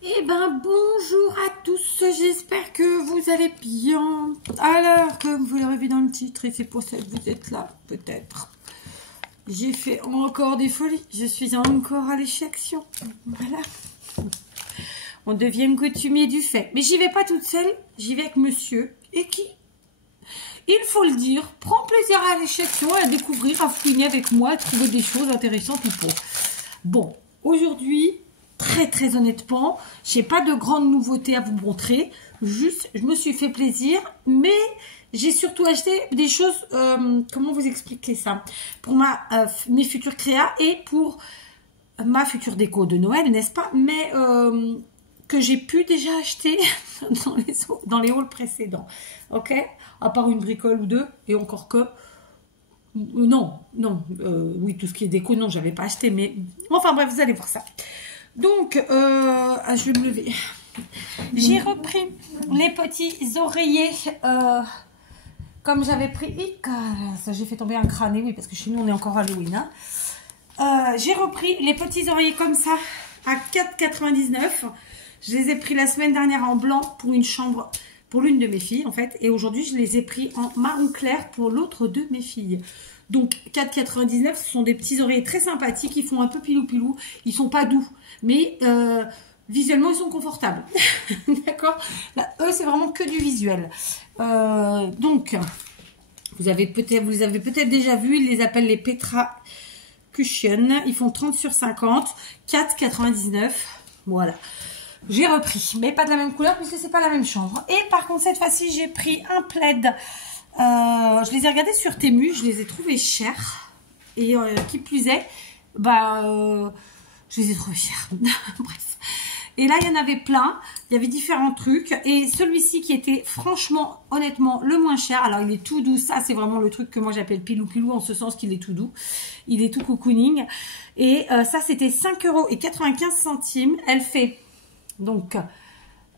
Eh ben bonjour à tous, j'espère que vous allez bien. Alors, comme vous l'aurez vu dans le titre, et c'est pour ça que vous êtes là, peut-être. J'ai fait encore des folies, je suis encore à l'échection. Voilà. On devient coutumier du fait. Mais j'y vais pas toute seule, j'y vais avec monsieur. Et qui, il faut le dire, prend plaisir à l'échection, à découvrir, à fouiner avec moi, à trouver des choses intéressantes ou pas. Bon, aujourd'hui, très honnêtement, j'ai pas de grandes nouveautés à vous montrer. Juste, je me suis fait plaisir, mais j'ai surtout acheté des choses, comment vous expliquer ça, pour mes futures créas et pour ma future déco de Noël, n'est-ce pas? Mais que j'ai pu déjà acheter dans les hauls précédents, ok? À part une bricole ou deux, et encore que... Non, oui, tout ce qui est déco, non, j'avais pas acheté, mais... Enfin bref, vous allez voir ça. Donc, je vais me lever. J'ai repris les petits oreillers, comme j'avais pris... Ça, j'ai fait tomber un crâne, et oui, parce que chez nous, on est encore Halloween, hein. J'ai repris les petits oreillers comme ça, à 4,99 €. Je les ai pris la semaine dernière en blanc pour une chambre... pour l'une de mes filles en fait, et aujourd'hui je les ai pris en marron clair pour l'autre de mes filles. Donc 4,99 €, ce sont des petits oreillers très sympathiques, ils font un peu pilou, ils sont pas doux, mais visuellement ils sont confortables. D'accord. Là, eux c'est vraiment que du visuel. Donc vous les avez peut-être déjà vu, ils les appellent les Petra Cushion, ils font 30 sur 50, 4,99 €, voilà. J'ai repris, mais pas de la même couleur puisque c'est pas la même chambre. Et par contre, cette fois-ci, j'ai pris un plaid. Je les ai regardés sur Temu, je les ai trouvés chers. Et qui plus est, je les ai trouvés chers. Bref. Et là, il y en avait plein. Il y avait différents trucs. Et celui-ci qui était franchement, honnêtement, le moins cher. Alors, il est tout doux. Ça, c'est vraiment le truc que moi, j'appelle pilou en ce sens qu'il est tout doux. Il est tout cocooning. Et ça, c'était 5,95 €. Elle fait... Donc,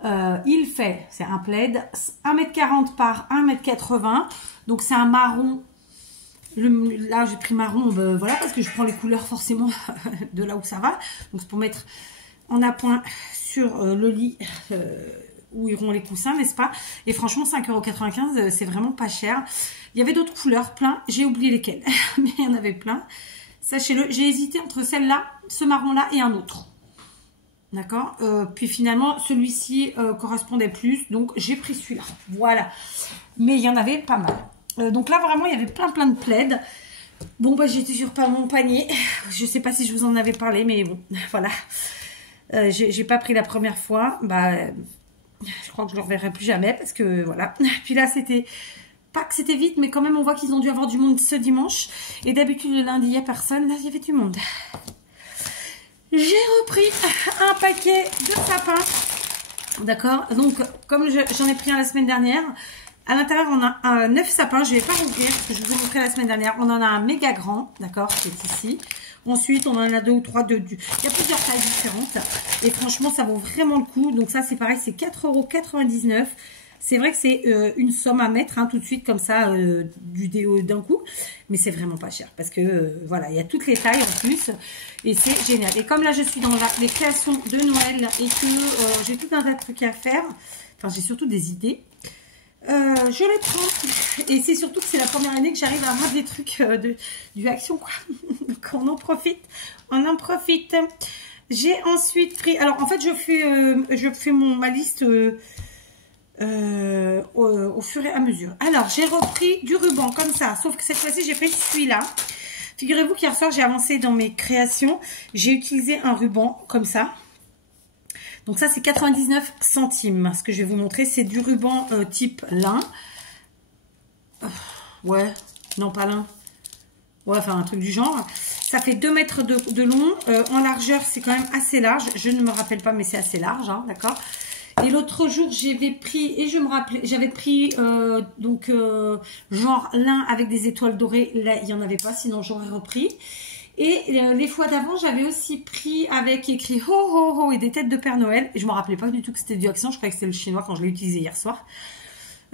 il fait, c'est un plaid, 1,40 m par 1,80 m. Donc, c'est un marron. Là, j'ai pris marron, voilà, parce que je prends les couleurs forcément de là où ça va. Donc, c'est pour mettre en appoint sur le lit où iront les coussins, n'est-ce pas? Et franchement, 5,95 €, c'est vraiment pas cher. Il y avait d'autres couleurs, plein. J'ai oublié lesquelles, mais il y en avait plein. Sachez-le, j'ai hésité entre celle-là, ce marron-là et un autre. D'accord, puis finalement celui-ci correspondait plus, donc j'ai pris celui-là, voilà. Mais il y en avait pas mal. Donc là vraiment il y avait plein de plaids. Bon j'étais sur pas mon panier, je sais pas si je vous en avais parlé, mais bon voilà. J'ai pas pris la première fois, je crois que je le reverrai plus jamais parce que voilà. Puis là c'était pas que c'était vite, mais quand même on voit qu'ils ont dû avoir du monde ce dimanche. Et d'habitude le lundi il y a personne, là il y avait du monde. J'ai repris un paquet de sapins, d'accord. Donc, comme j'en ai pris un la semaine dernière, à l'intérieur, on a 9 sapins. Je ne vais pas rouvrir, parce que je vous ai montré la semaine dernière. On en a un méga grand, d'accord, qui est ici. Ensuite, on en a 2 ou 3 il y a plusieurs tailles différentes. Et franchement, ça vaut vraiment le coup. Donc ça, c'est pareil, c'est 4,99 €. C'est vrai que c'est une somme à mettre tout de suite comme ça d'un coup, mais c'est vraiment pas cher parce que voilà, il y a toutes les tailles en plus et c'est génial. Et comme là je suis dans les créations de Noël et que j'ai tout un tas de trucs à faire, enfin j'ai surtout des idées, je les prends et c'est surtout que c'est la première année que j'arrive à avoir des trucs du action quoi. Donc on en profite. J'ai ensuite pris, alors en fait je fais ma liste au fur et à mesure. Alors, j'ai repris du ruban comme ça, sauf que cette fois-ci, j'ai pris celui-là. Figurez-vous qu'hier soir, j'ai avancé dans mes créations. J'ai utilisé un ruban comme ça. Donc ça, c'est 99 centimes. Ce que je vais vous montrer, c'est du ruban type lin. Ouais, non, pas lin. Ouais, enfin, un truc du genre. Ça fait 2 mètres de long. En largeur, c'est quand même assez large. Je ne me rappelle pas, mais c'est assez large, hein, d'accord. Et l'autre jour, j'avais pris, et je me rappelais, j'avais pris genre lin avec des étoiles dorées. Là, il n'y en avait pas, sinon j'aurais repris. Et les fois d'avant, j'avais aussi pris avec écrit ho ho ho et des têtes de Père Noël. Et je ne me rappelais pas du tout que c'était du accent. Je croyais que c'était le chinois quand je l'ai utilisé hier soir.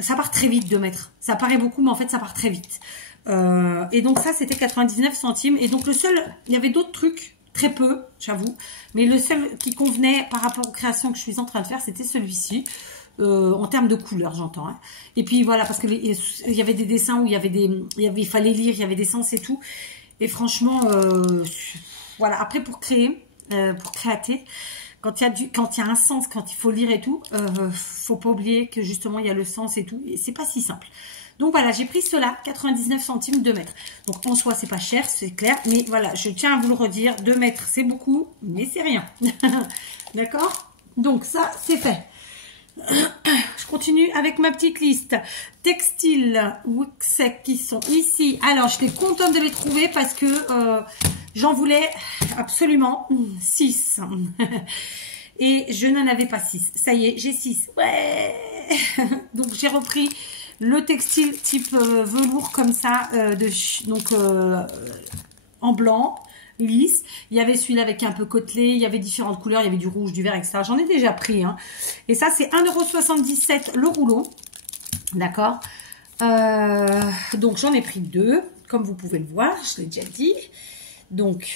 Ça part très vite 2 mètres. Ça paraît beaucoup, mais en fait, ça part très vite. Et donc ça, c'était 99 centimes. Et donc le seul, il y avait d'autres trucs très peu, j'avoue. Mais le seul qui convenait par rapport aux créations que je suis en train de faire, c'était celui-ci. En termes de couleur, j'entends. Hein. Et puis voilà, parce que il y avait des dessins où il fallait lire, il y avait des sens et tout. Et franchement, voilà. Après, pour créer, pour créater, quand il y a un sens, quand il faut lire et tout, faut pas oublier que justement il y a le sens et tout. Et c'est pas si simple. Donc voilà, j'ai pris cela, 99 centimes 2 mètres. Donc en soi, c'est pas cher, c'est clair. Mais voilà, je tiens à vous le redire, 2 mètres, c'est beaucoup, mais c'est rien. D'accord? Donc ça, c'est fait. Je continue avec ma petite liste. Textiles Wixek qui sont ici. Alors, j'étais contente de les trouver parce que j'en voulais absolument 6. Et je n'en avais pas 6. Ça y est, j'ai 6. Ouais. Donc, j'ai repris le textile type velours comme ça, en blanc. Lisse. Il y avait celui-là avec un peu côtelé, il y avait différentes couleurs, il y avait du rouge, du vert, etc. J'en ai déjà pris. Hein. Et ça, c'est 1,77 € le rouleau. D'accord. Donc, j'en ai pris 2, comme vous pouvez le voir, je l'ai déjà dit. Donc,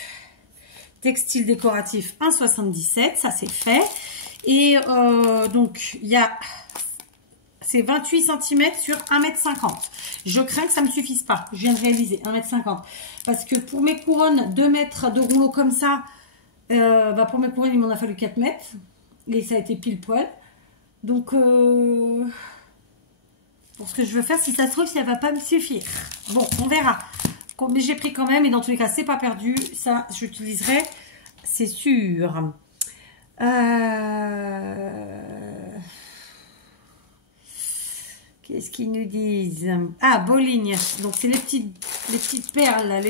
textile décoratif 1,77, ça c'est fait. Et donc, il y a... C'est 28 cm sur 1,50 m. Je crains que ça ne me suffise pas. Je viens de réaliser 1,50 m. Parce que pour mes couronnes, 2 mètres de rouleau comme ça, pour mes couronnes, il m'en a fallu 4 mètres. Et ça a été pile poil. Donc, pour ce que je veux faire, si ça se trouve, ça ne va pas me suffire. Bon, on verra. Mais j'ai pris quand même. Et dans tous les cas, c'est pas perdu. Ça, j'utiliserai, c'est sûr. Qu'est-ce qu'ils nous disent? Ah, bowling. Donc, c'est les petites perles,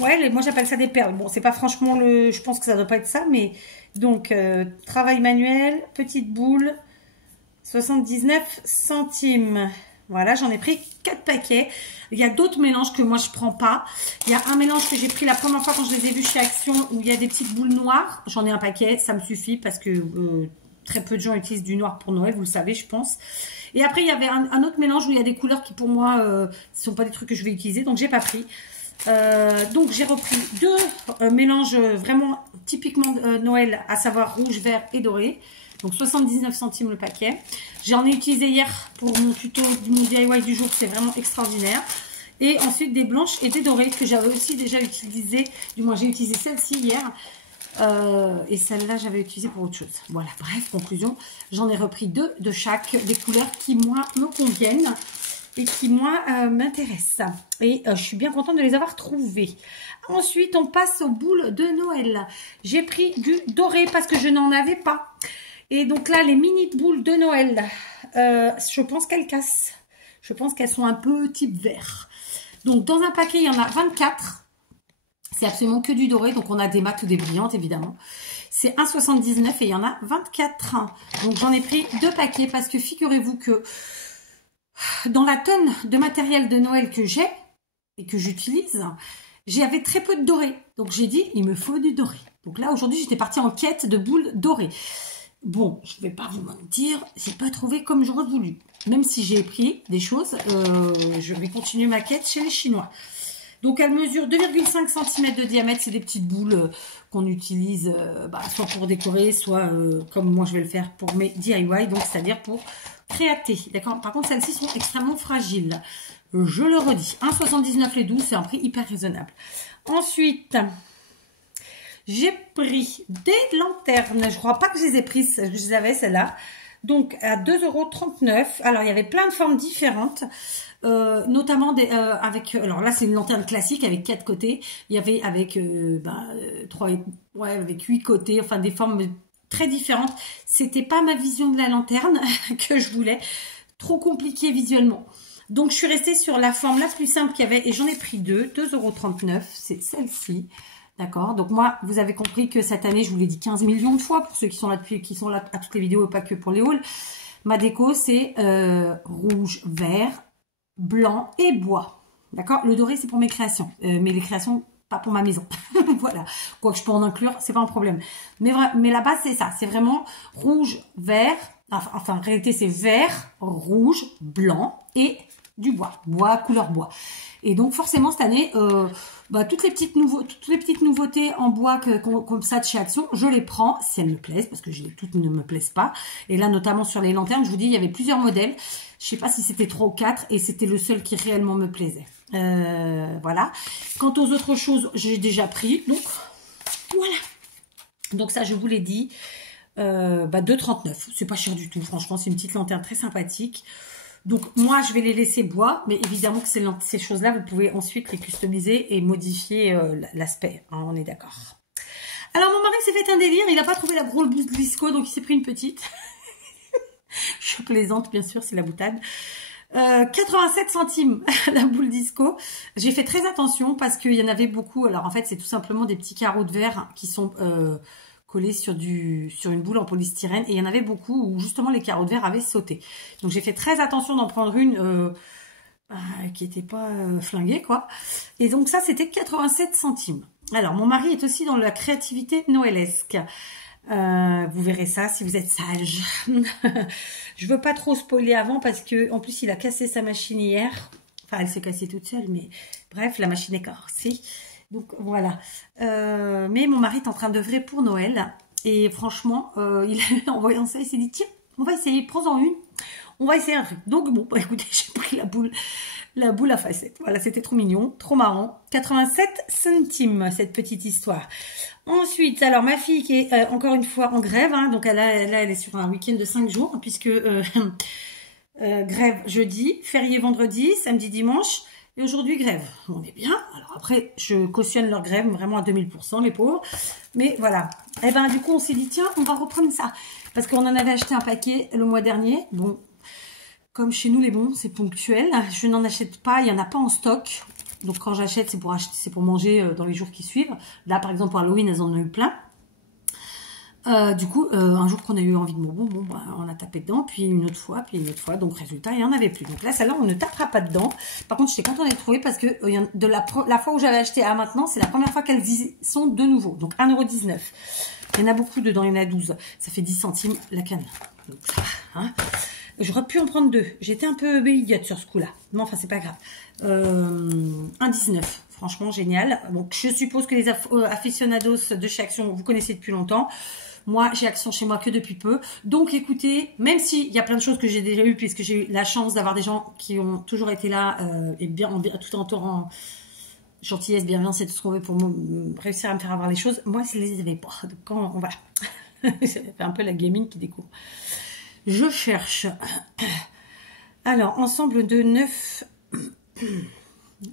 ouais, moi j'appelle ça des perles. Bon, c'est pas franchement je pense que ça doit pas être ça, mais donc, travail manuel, petite boule, 79 centimes. Voilà, j'en ai pris 4 paquets. Il y a d'autres mélanges que moi je prends pas. Il y a un mélange que j'ai pris la première fois quand je les ai vus chez Action où il y a des petites boules noires. J'en ai un paquet, ça me suffit parce que très peu de gens utilisent du noir pour Noël, vous le savez, je pense. Et après, il y avait un autre mélange où il y a des couleurs qui pour moi ne sont pas des trucs que je vais utiliser, donc j'ai pas pris. Donc j'ai repris 2 mélanges vraiment typiquement Noël, à savoir rouge, vert et doré. Donc 79 centimes le paquet. J'en ai utilisé hier pour mon tuto, mon DIY du jour, c'est vraiment extraordinaire. Et ensuite des blanches et des dorées que j'avais aussi déjà utilisées. Du moins j'ai utilisé celle-ci hier. Et celle-là j'avais utilisé pour autre chose. Voilà, bref, conclusion. J'en ai repris 2 de chaque, des couleurs qui moi me conviennent et qui moi m'intéressent. Et je suis bien contente de les avoir trouvées. Ensuite on passe aux boules de Noël. J'ai pris du doré parce que je n'en avais pas. Et donc là, les mini boules de Noël, je pense qu'elles cassent. Je pense qu'elles sont un peu type vert. Donc, dans un paquet, il y en a 24. C'est absolument que du doré. Donc, on a des mates ou des brillantes, évidemment. C'est 1,79 et il y en a 24. Donc, j'en ai pris 2 paquets parce que figurez-vous que dans la tonne de matériel de Noël que j'ai et que j'utilise, j'avais très peu de doré. Donc, j'ai dit, il me faut du doré. Donc là, aujourd'hui, j'étais partie en quête de boules dorées. Bon, je ne vais pas vous mentir, j'ai pas trouvé comme j'aurais voulu. Même si j'ai pris des choses, je vais continuer ma quête chez les Chinois. Donc, elle mesure 2,5 cm de diamètre. C'est des petites boules qu'on utilise soit pour décorer, soit comme moi je vais le faire pour mes DIY, donc c'est-à-dire pour créater. D'accord. Par contre, celles-ci sont extrêmement fragiles. Je le redis. 1,79 les 12, c'est un prix hyper raisonnable. Ensuite... j'ai pris des lanternes. Je crois pas que je les ai prises. Je les avais, celles-là. Donc, à 2,39 €. Alors, il y avait plein de formes différentes. Notamment avec... Alors là, c'est une lanterne classique avec 4 côtés. Il y avait avec 8 côtés. Enfin, des formes très différentes. C'était pas ma vision de la lanterne que je voulais. Trop compliqué visuellement. Donc, je suis restée sur la forme la plus simple qu'il y avait. Et j'en ai pris 2. 2,39 €. C'est celle-ci. D'accord. Donc moi, vous avez compris que cette année, je vous l'ai dit 15 millions de fois pour ceux qui sont là depuis, qui sont là à toutes les vidéos, pas que pour les hauls. Ma déco, c'est rouge, vert, blanc et bois. D'accord. Le doré, c'est pour mes créations, mais les créations, pas pour ma maison. Voilà. Quoi que je peux en inclure, c'est pas un problème. Mais la base, c'est ça. C'est vraiment rouge, vert. Enfin, en réalité, c'est vert, rouge, blanc et du bois, couleur bois. Et donc forcément cette année, toutes les petites nouveautés en bois comme ça de chez Action, je les prends si elles me plaisent, parce que toutes ne me plaisent pas. Et là notamment sur les lanternes, je vous dis, il y avait plusieurs modèles. Je sais pas si c'était 3 ou 4 et c'était le seul qui réellement me plaisait. Voilà. Quant aux autres choses, j'ai déjà pris. Donc voilà. Donc ça, je vous l'ai dit. 2,39. C'est pas cher du tout. Franchement, c'est une petite lanterne très sympathique. Donc moi, je vais les laisser bois. Mais évidemment que ces choses-là, vous pouvez ensuite les customiser et modifier l'aspect. Hein, on est d'accord. Alors mon mari s'est fait un délire. Il n'a pas trouvé la grosse boule disco, donc il s'est pris une petite. Je plaisante, bien sûr, c'est la boutade. 87 centimes la boule disco. J'ai fait très attention parce qu'il y en avait beaucoup. Alors en fait, c'est tout simplement des petits carreaux de verre qui sont collés sur une boule en polystyrène. Et il y en avait beaucoup où justement les carreaux de verre avaient sauté. Donc j'ai fait très attention d'en prendre une qui n'était pas flinguée, quoi. Et donc ça, c'était 87 centimes. Alors mon mari est aussi dans la créativité noëlesque. Vous verrez ça si vous êtes sage. Je veux pas trop spoiler avant parce que en plus il a cassé sa machine hier. Enfin, elle s'est cassée toute seule, mais bref, la machine est cassée. Donc voilà. Mais mon mari est en train d'œuvrer pour Noël et franchement, en voyant ça, il s'est dit tiens, on va essayer, prends-en une. On va essayer un truc. Donc bon, écoutez, j'ai pris la boule à facettes. Voilà, c'était trop mignon, trop marrant. 87 centimes, cette petite histoire. Ensuite, alors ma fille qui est encore une fois en grève, hein, donc elle est sur un week-end de 5 jours, puisque grève jeudi, férié vendredi, samedi, dimanche, et aujourd'hui grève. On est bien. Alors après, je cautionne leur grève vraiment à 2000%, les pauvres. Mais voilà. Et ben du coup, on s'est dit, tiens, on va reprendre ça. Parce qu'on en avait acheté un paquet le mois dernier. Bon, comme chez nous, les bons, c'est ponctuel. Je n'en achète pas, il n'y en a pas en stock. Donc quand j'achète, c'est pour manger dans les jours qui suivent. Là, par exemple, pour Halloween, elles en ont eu plein. Du coup, un jour qu'on a eu envie de bonbons, on a tapé dedans, puis une autre fois. Donc résultat, il n'y en avait plus. Donc là, celle-là, on ne tapera pas dedans. Par contre, j'étais contente de les trouver parce que de la fois où j'avais acheté à maintenant, c'est la première fois qu'elles y sont de nouveau. Donc 1,19 €. Il y en a beaucoup dedans, il y en a 12. Ça fait 10 centimes la canne. Donc ça va, hein. J'aurais pu en prendre 2. J'étais un peu idiote sur ce coup-là. Non, enfin, c'est pas grave. 1,19 €. Franchement, génial. Donc, je suppose que les aficionados de chez Action, vous connaissez depuis longtemps. Moi, j'ai Action chez moi que depuis peu. Donc, écoutez, même s'il y a plein de choses que j'ai déjà eues, puisque j'ai eu la chance d'avoir des gens qui ont toujours été là et tout en gentillesse, bienveillance, c'est tout ce qu'on veut pour réussir à me faire avoir les choses. Moi, je les avais pas. Donc, voilà. C'est un peu la gaming qui découvre. Je cherche. Alors, ensemble de 9.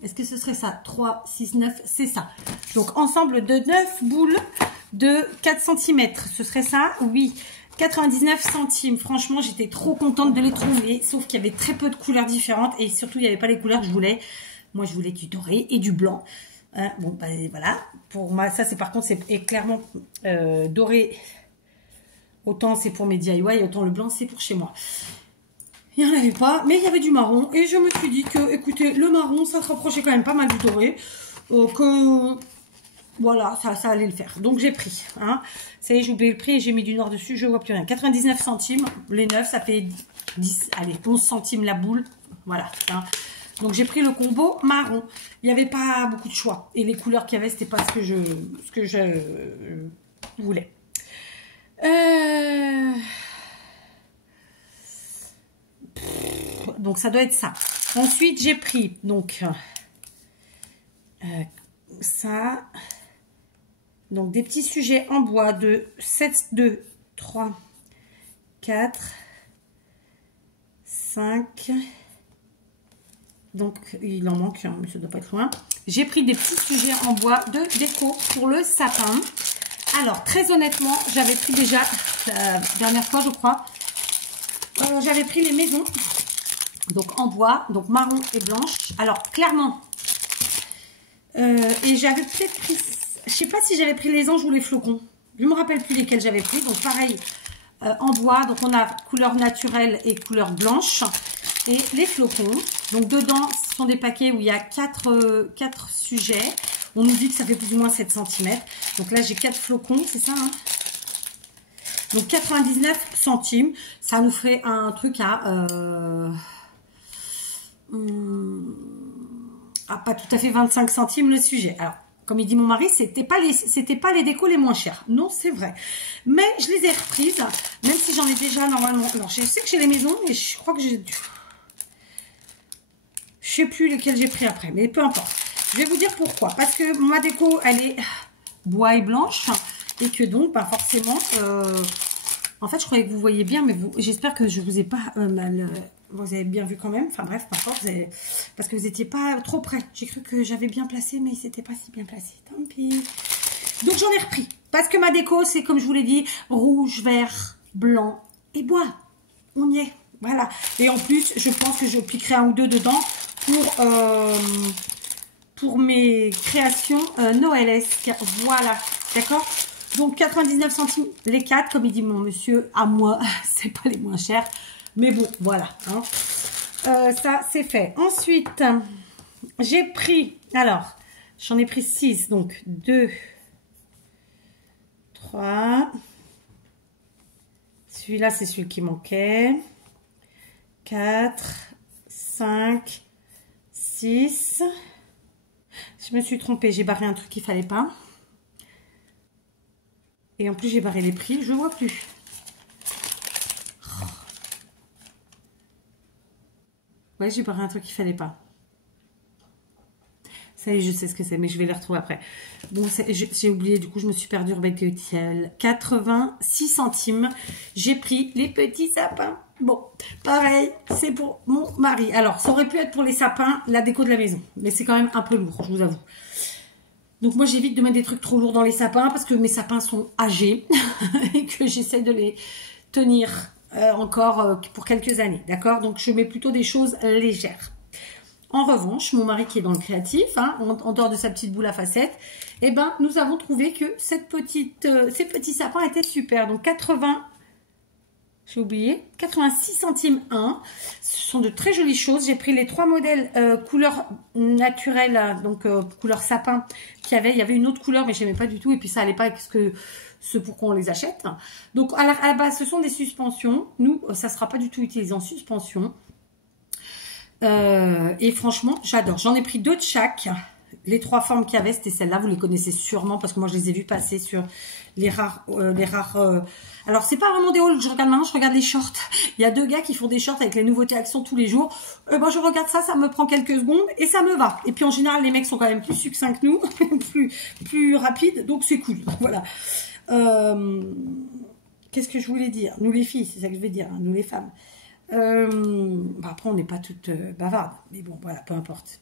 Est-ce que ce serait ça? 3, 6, 9, c'est ça. Donc, ensemble de 9 boules de 4 cm. Ce serait ça? Oui. 99 centimes. Franchement, j'étais trop contente de les trouver. Sauf qu'il y avait très peu de couleurs différentes. Et surtout, il n'y avait pas les couleurs que je voulais. Moi, je voulais du doré et du blanc. Bon, voilà. Pour moi, ça, c'est par contre, c'est clairement doré. Autant c'est pour mes DIY, autant le blanc c'est pour chez moi. Il n'y en avait pas, mais il y avait du marron. Et je me suis dit que, écoutez, le marron, ça se rapprochait quand même pas mal du doré. Que, voilà, ça allait le faire. Donc j'ai pris. Hein. Ça y est, j'ai oublié le prix et j'ai mis du noir dessus, je vois plus rien. 99 centimes, les 9, ça fait 10, allez, 11 centimes la boule. Voilà. Hein. Donc j'ai pris le combo marron. Il n'y avait pas beaucoup de choix. Et les couleurs qu'il y avait, c'était pas ce que je voulais. Donc ça doit être ça. Ensuite j'ai pris donc ça, donc des petits sujets en bois de 7, 2, 3, 4, 5. Donc il en manque, hein, mais ça doit pas être loin. J'ai pris des petits sujets en bois de déco pour le sapin. Alors, très honnêtement, j'avais pris déjà, la dernière fois, je crois, j'avais pris les maisons, donc en bois, donc marron et blanche. Alors, clairement, et j'avais peut-être pris, je sais pas si j'avais pris les anges ou les flocons. Je ne me rappelle plus lesquels j'avais pris. Donc, pareil, en bois, donc on a couleur naturelle et couleur blanche. Et les flocons, donc dedans, ce sont des paquets où il y a 4 sujets. On nous dit que ça fait plus ou moins 7 cm. Donc là, j'ai 4 flocons, c'est ça, hein? Donc 99 centimes. Ça nous ferait un truc à pas tout à fait 25 centimes le sujet. Alors, comme il dit mon mari, c'était pas les décos les moins chers. Non, c'est vrai. Mais je les ai reprises, même si j'en ai déjà normalement. Alors, je sais que j'ai les maisons, mais je crois que j'ai... Je sais plus lesquels j'ai pris après, mais peu importe. Je vais vous dire pourquoi. Parce que ma déco, elle est bois et blanche, et que donc, bah forcément... En fait, je croyais que vous voyez bien, mais j'espère que je vous ai pas mal... vous avez bien vu quand même. Enfin bref, parfois, parce que vous n'étiez pas trop près. J'ai cru que j'avais bien placé, mais c'était pas si bien placé. Tant pis. Donc, j'en ai repris. Parce que ma déco, c'est comme je vous l'ai dit, rouge, vert, blanc et bois. On y est. Voilà. Et en plus, je pense que je piquerai un ou deux dedans pour mes créations noëlesques. Voilà. D'accord ? Donc, 99 centimes les 4, comme il dit mon monsieur, à moi, c'est pas les moins chers. Mais bon, voilà. Hein. Ça, c'est fait. Ensuite, j'ai pris, alors, j'en ai pris 6. Donc, 2, 3. Celui-là, c'est celui qui manquait. 4, 5, 6. Je me suis trompée, j'ai barré un truc qu'il fallait pas. Et en plus, j'ai barré les prix, je ne vois plus. Ouais, j'ai barré un truc qu'il fallait pas. Ça y est, je sais ce que c'est, mais je vais les retrouver après. Bon, j'ai oublié, du coup, je me suis perdue. Rebecca Utiel. 86 centimes. J'ai pris les petits sapins. Bon, pareil, c'est pour mon mari. Alors, ça aurait pu être pour les sapins, la déco de la maison. Mais c'est quand même un peu lourd, je vous avoue. Donc moi j'évite de mettre des trucs trop lourds dans les sapins parce que mes sapins sont âgés et que j'essaie de les tenir encore pour quelques années, d'accord? Donc je mets plutôt des choses légères. En revanche, mon mari qui est dans le créatif, hein, en dehors de sa petite boule à facettes, eh ben nous avons trouvé que ces petits sapins étaient super. Donc 80, j'ai oublié, 86 centimes 1. Ce sont de très jolies choses. J'ai pris les 3 modèles couleur naturelle, donc couleur sapin qu'il y avait. Il y avait une autre couleur, mais je n'aimais pas du tout. Et puis ça n'allait pas avec ce pourquoi on les achète. Donc à la base, ce sont des suspensions. Nous, ça ne sera pas du tout utilisé en suspension. Et franchement, j'adore. J'en ai pris 2 de chaque. Les 3 formes qu'il y avait, c'était celles-là. Vous les connaissez sûrement parce que moi, je les ai vues passer sur les rares. Alors, c'est pas vraiment des hauls que je regarde maintenant. Je regarde les shorts. Il y a 2 gars qui font des shorts avec les nouveautés Action tous les jours. Moi, je regarde ça. Ça me prend quelques secondes et ça me va. Et puis, en général, les mecs sont quand même plus succincts que nous, plus rapides. Donc, c'est cool. Voilà. Qu'est-ce que je voulais dire? Nous, les filles, c'est ça que je vais dire. Hein, nous, les femmes. Après, on n'est pas toutes bavardes. Mais bon, voilà, peu importe.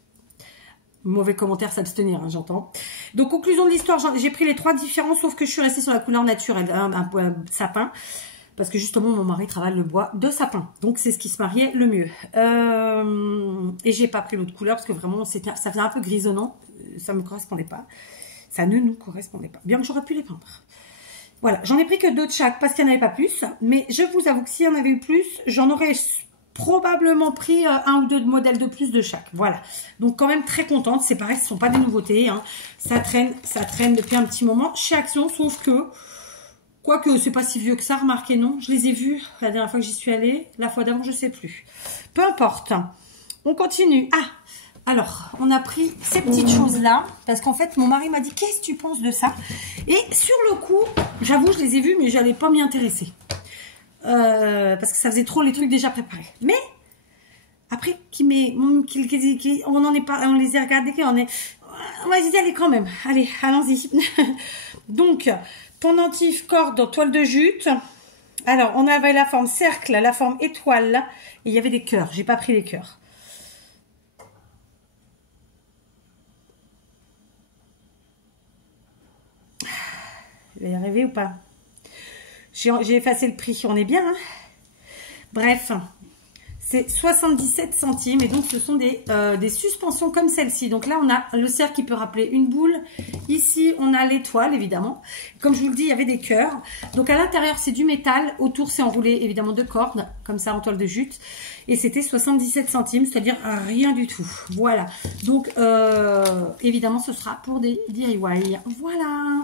Mauvais commentaire, s'abstenir, hein, j'entends. Donc, conclusion de l'histoire, j'ai pris les 3 différents, sauf que je suis restée sur la couleur naturelle, un sapin, parce que justement, mon mari travaille le bois de sapin. Donc, c'est ce qui se mariait le mieux. Et j'ai pas pris l'autre couleur, parce que vraiment, ça faisait un peu grisonnant. Ça me correspondait pas. Ça ne nous correspondait pas. Bien que j'aurais pu les peindre. Voilà, j'en ai pris que 2 de chaque, parce qu'il n'y en avait pas plus. Mais je vous avoue que s'il y en avait eu plus, j'en aurais probablement pris 1 ou 2 modèles de plus de chaque. Voilà. Donc, quand même très contente. C'est pareil, ce ne sont pas des nouveautés. Hein. Ça traîne depuis un petit moment chez Action. Sauf que, quoique, c'est pas si vieux que ça, remarquez, non? Je les ai vus la dernière fois que j'y suis allée. La fois d'avant, je sais plus. Peu importe. On continue. Ah! Alors, on a pris ces petites choses-là. Parce qu'en fait, mon mari m'a dit, qu'est-ce que tu penses de ça? Et sur le coup, j'avoue, je les ai vus, mais je n'allais pas m'y intéresser. Parce que ça faisait trop les trucs déjà préparés. Mais après, on les a regardés, on va y aller quand même. Allez, allons-y. Donc, pendentif, corde, toile de jute. Alors, on avait la forme cercle, la forme étoile, et il y avait des cœurs. J'ai pas pris les cœurs. Je vais y arriver ou pas? J'ai effacé le prix, on est bien. Hein, bref, c'est 77 centimes. Et donc, ce sont des suspensions comme celle-ci. Donc là, on a le cercle qui peut rappeler une boule. Ici, on a l'étoile, évidemment. Comme je vous le dis, il y avait des cœurs. Donc, à l'intérieur, c'est du métal. Autour, c'est enroulé, évidemment, de cordes, comme ça, en toile de jute. Et c'était 77 centimes, c'est-à-dire rien du tout. Voilà. Donc, évidemment, ce sera pour des DIY. Voilà.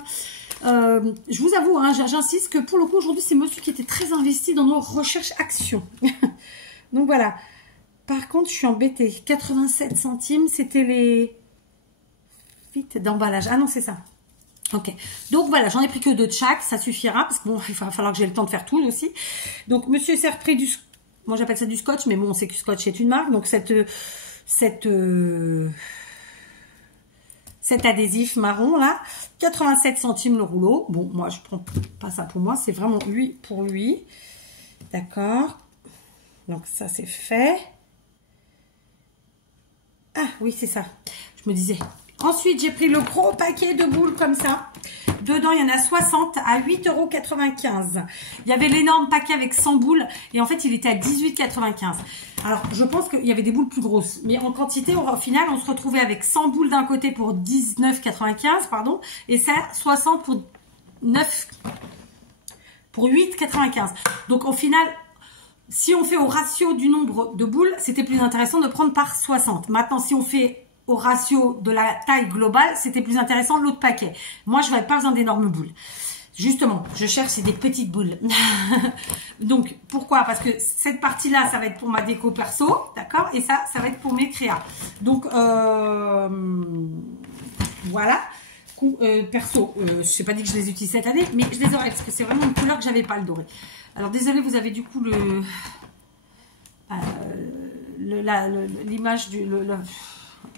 Je vous avoue, hein, j'insiste que pour le coup, aujourd'hui, c'est monsieur qui était très investi dans nos recherches actions. Donc voilà. Par contre, je suis embêtée. 87 centimes, c'était les vite d'emballage. Ah non, c'est ça. Ok. Donc voilà, j'en ai pris que 2 de chaque. Ça suffira parce que bon, il va falloir que j'ai le temps de faire tout aussi. Donc monsieur s'est repris du... Moi, j'appelle ça du scotch, mais bon, on sait que scotch est une marque. Donc cet adhésif marron là, 87 centimes le rouleau. Bon, moi, je prends pas ça pour moi. C'est vraiment lui pour lui. D'accord. Donc ça, c'est fait. Ah oui, c'est ça. Je me disais. Ensuite, j'ai pris le gros paquet de boules comme ça. Dedans, il y en a 60 à 8,95 €. Il y avait l'énorme paquet avec 100 boules. Et en fait, il était à 18,95 €. Alors, je pense qu'il y avait des boules plus grosses. Mais en quantité, au final, on se retrouvait avec 100 boules d'un côté pour 19,95 €, pardon. Et ça, 60 pour 8,95 €. Donc, au final... Si on fait au ratio du nombre de boules, c'était plus intéressant de prendre par 60. Maintenant, si on fait au ratio de la taille globale, c'était plus intéressant l'autre paquet. Moi, je n'avais pas besoin d'énormes boules. Justement, je cherche des petites boules. Donc, pourquoi? Parce que cette partie-là, ça va être pour ma déco perso, d'accord? Et ça va être pour mes créas. Donc, voilà. Perso, je n'ai pas dit que je les utilise cette année, mais je les aurai parce que c'est vraiment une couleur que j'avais pas, le doré. Alors désolé, vous avez du coup l'image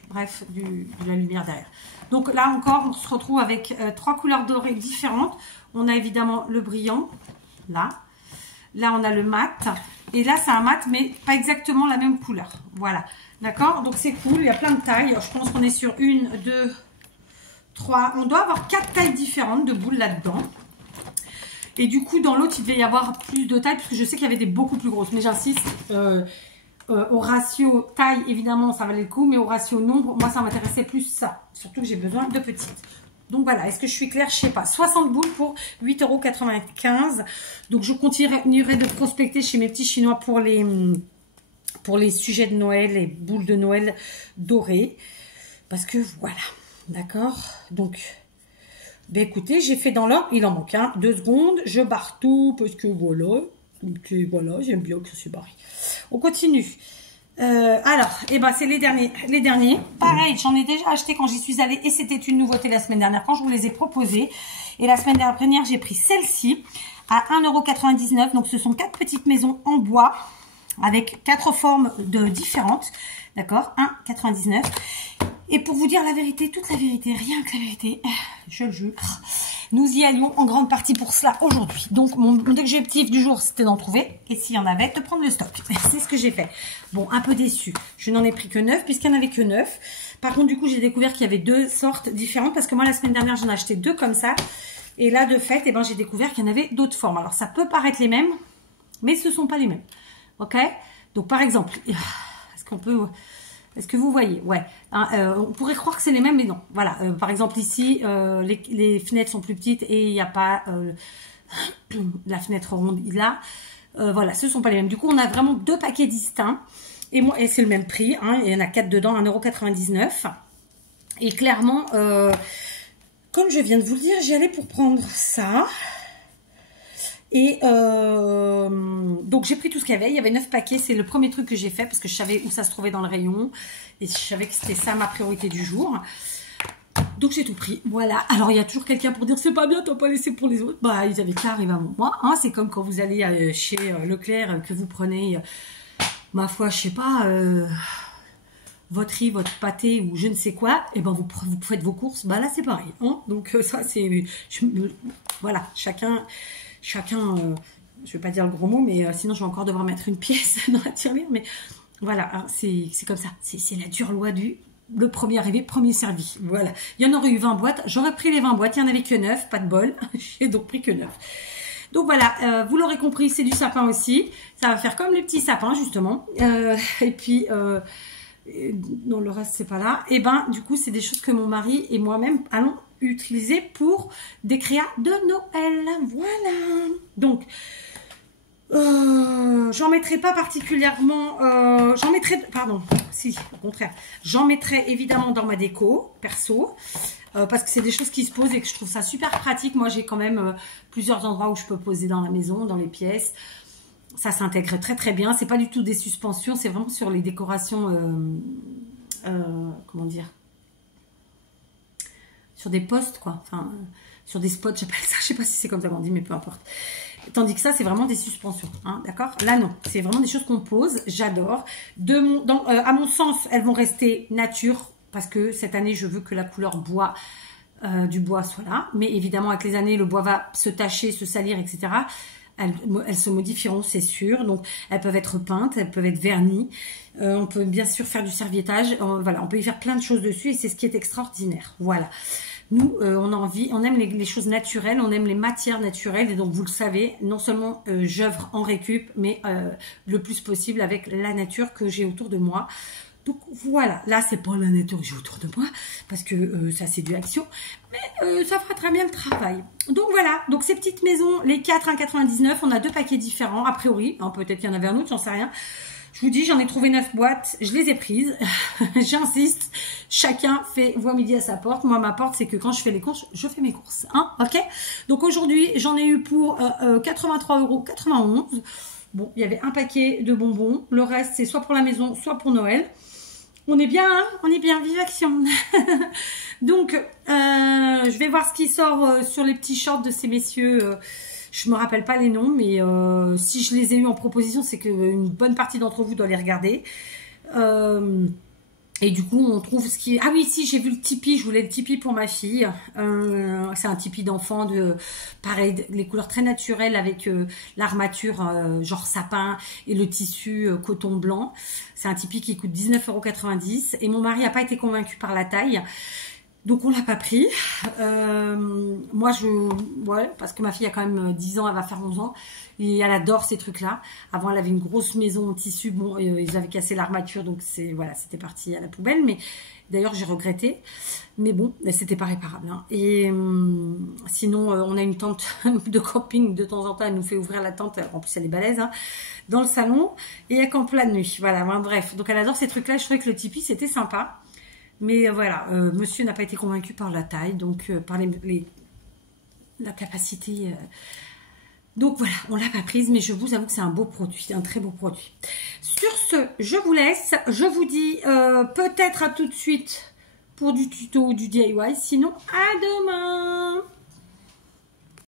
bref, de la lumière derrière. Donc là encore, on se retrouve avec 3 couleurs dorées différentes. On a évidemment le brillant, là. Là, on a le mat. Et là, c'est un mat, mais pas exactement la même couleur. Voilà. D'accord? Donc c'est cool, il y a plein de tailles. Je pense qu'on est sur 1, 2, 3. On doit avoir 4 tailles différentes de boules là-dedans. Et du coup, dans l'autre, il devait y avoir plus de taille, parce que je sais qu'il y avait des beaucoup plus grosses. Mais j'insiste, au ratio taille, évidemment, ça valait le coup. Mais au ratio nombre, moi, ça m'intéressait plus ça. Surtout que j'ai besoin de petites. Donc voilà, est-ce que je suis claire? Je sais pas. 60 boules pour 8,95 €. Donc je continuerai de prospecter chez mes petits Chinois pour les sujets de Noël, les boules de Noël dorées. Parce que voilà, d'accord. Donc... Ben écoutez, j'ai fait dans l'ordre, il en manque un, 2 secondes, je barre tout parce que voilà, voilà, j'aime bien que c'est barré. On continue. Alors, eh ben c'est les derniers. Pareil, j'en ai déjà acheté quand j'y suis allée et c'était une nouveauté la semaine dernière quand je vous les ai proposés. Et la semaine dernière, j'ai pris celle-ci à 1,99 €. Donc ce sont 4 petites maisons en bois avec 4 formes différentes. D'accord, 1,99 €. Et pour vous dire la vérité, toute la vérité, rien que la vérité, je le jure, nous y allions en grande partie pour cela aujourd'hui. Donc, mon objectif du jour, c'était d'en trouver. Et s'il y en avait, de prendre le stock. C'est ce que j'ai fait. Bon, un peu déçu. Je n'en ai pris que 9, puisqu'il n'y en avait que 9. Par contre, du coup, j'ai découvert qu'il y avait 2 sortes différentes. Parce que moi, la semaine dernière, j'en ai acheté 2 comme ça. Et là, de fait, eh ben, j'ai découvert qu'il y en avait d'autres formes. Alors, ça peut paraître les mêmes, mais ce ne sont pas les mêmes. Ok? Donc, par exemple, est-ce qu'on peut... Est-ce que vous voyez? Ouais. On pourrait croire que c'est les mêmes, mais non. Voilà. Par exemple, ici, les fenêtres sont plus petites et il n'y a pas la fenêtre ronde là. Voilà, ce ne sont pas les mêmes. Du coup, on a vraiment 2 paquets distincts. Et c'est le même prix. Hein, il y en a 4 dedans, 1,99 €. Et clairement, comme je viens de vous le dire, j'y allais pour prendre ça. Et donc j'ai pris tout ce qu'il y avait. Il y avait 9 paquets. C'est le premier truc que j'ai fait parce que je savais où ça se trouvait dans le rayon. Et je savais que c'était ça ma priorité du jour. Donc j'ai tout pris. Voilà. Alors il y a toujours quelqu'un pour dire c'est pas bien, t'as pas laissé pour les autres. Bah ils avaient qu'à arriver avant moi. Hein, c'est comme quand vous allez chez Leclerc, que vous prenez, ma foi, je sais pas, votre riz, votre pâté ou je ne sais quoi. Et ben vous faites vos courses. Bah là c'est pareil. Hein, donc ça c'est... Voilà. Chacun, je ne vais pas dire le gros mot, mais sinon je vais encore devoir mettre une pièce dans la tirelire. Mais voilà, c'est comme ça. C'est la dure loi du le premier arrivé, premier servi. Voilà. Il y en aurait eu 20 boîtes. J'aurais pris les 20 boîtes. Il n'y en avait que 9. Pas de bol. J'ai donc pris que 9. Donc voilà, vous l'aurez compris, c'est du sapin aussi. Ça va faire comme les petits sapins, justement. Et puis, non, le reste, c'est pas là. Et ben, du coup, c'est des choses que mon mari et moi-même allons utiliser pour des créas de Noël. Voilà. Donc, j'en mettrai pas particulièrement, j'en mettrai, pardon, si, au contraire, j'en mettrai évidemment dans ma déco perso, parce que c'est des choses qui se posent et que je trouve ça super pratique. Moi, j'ai quand même plusieurs endroits où je peux poser dans la maison, dans les pièces. ça s'intègre très très bien. C'est pas du tout des suspensions, c'est vraiment sur les décorations, comment dire, sur des postes quoi, enfin sur des spots, j'appelle ça, je sais pas si c'est comme ça qu'on dit, mais peu importe. Tandis que ça, c'est vraiment des suspensions, hein, d'accord? Là, non, c'est vraiment des choses qu'on pose, j'adore. À mon sens, elles vont rester nature, parce que cette année, je veux que la couleur bois, du bois soit là. Mais évidemment, avec les années, le bois va se tacher, se salir, etc. Elles se modifieront, c'est sûr. Donc, elles peuvent être peintes, elles peuvent être vernies. On peut bien sûr faire du serviettage. Voilà, on peut y faire plein de choses dessus et c'est ce qui est extraordinaire. Voilà. Nous, on aime les choses naturelles, on aime les matières naturelles. Et donc, vous le savez, non seulement j'œuvre en récup, mais le plus possible avec la nature que j'ai autour de moi. Donc voilà, là c'est pas la nature que j'ai autour de moi, parce que ça c'est du action, mais ça fera très bien le travail. Donc voilà, donc ces petites maisons, les 4 à 1,99, on a 2 paquets différents, a priori, hein, peut-être qu'il y en avait un autre, j'en sais rien. Je vous dis, j'en ai trouvé 9 boîtes, je les ai prises, j'insiste, chacun voit midi à sa porte. Moi ma porte c'est que quand je fais les courses, je fais mes courses, hein, ok. Donc aujourd'hui j'en ai eu pour 83,91 €. Bon, il y avait un paquet de bonbons, le reste c'est soit pour la maison, soit pour Noël. On est bien, hein, on est bien, vive action. Donc, je vais voir ce qui sort sur les petits shorts de ces messieurs. Je me rappelle pas les noms, mais si je les ai eu en proposition, c'est qu'une bonne partie d'entre vous doit les regarder. Et du coup, on trouve ce qui... Ah oui, si, j'ai vu le Tipeee. Je voulais le Tipeee pour ma fille. C'est un Tipeee d'enfant pareil, les couleurs très naturelles avec l'armature genre sapin et le tissu coton blanc. C'est un Tipeee qui coûte 19,90 €. Et mon mari n'a pas été convaincu par la taille. Donc on l'a pas pris. Moi ouais, parce que ma fille a quand même 10 ans, elle va faire 11 ans. Et elle adore ces trucs-là. Avant, elle avait une grosse maison en tissu. Bon, ils avaient cassé l'armature, donc voilà, c'était parti à la poubelle. Mais d'ailleurs, j'ai regretté. Mais bon, c'était pas réparable. Hein. Et sinon, on a une tente de camping. De temps en temps, elle nous fait ouvrir la tente. En plus, elle est balèze, hein, dans le salon. Et elle campe la nuit. Voilà, ben, bref. Donc, elle adore ces trucs-là. Je trouvais que le Tipeee, c'était sympa. Mais voilà, monsieur n'a pas été convaincu par la taille, donc par la capacité. Donc voilà, on l'a pas prise, mais je vous avoue que c'est un beau produit, un très beau produit. Sur ce, je vous laisse. Je vous dis peut-être à tout de suite pour du tuto ou du DIY. Sinon, à demain!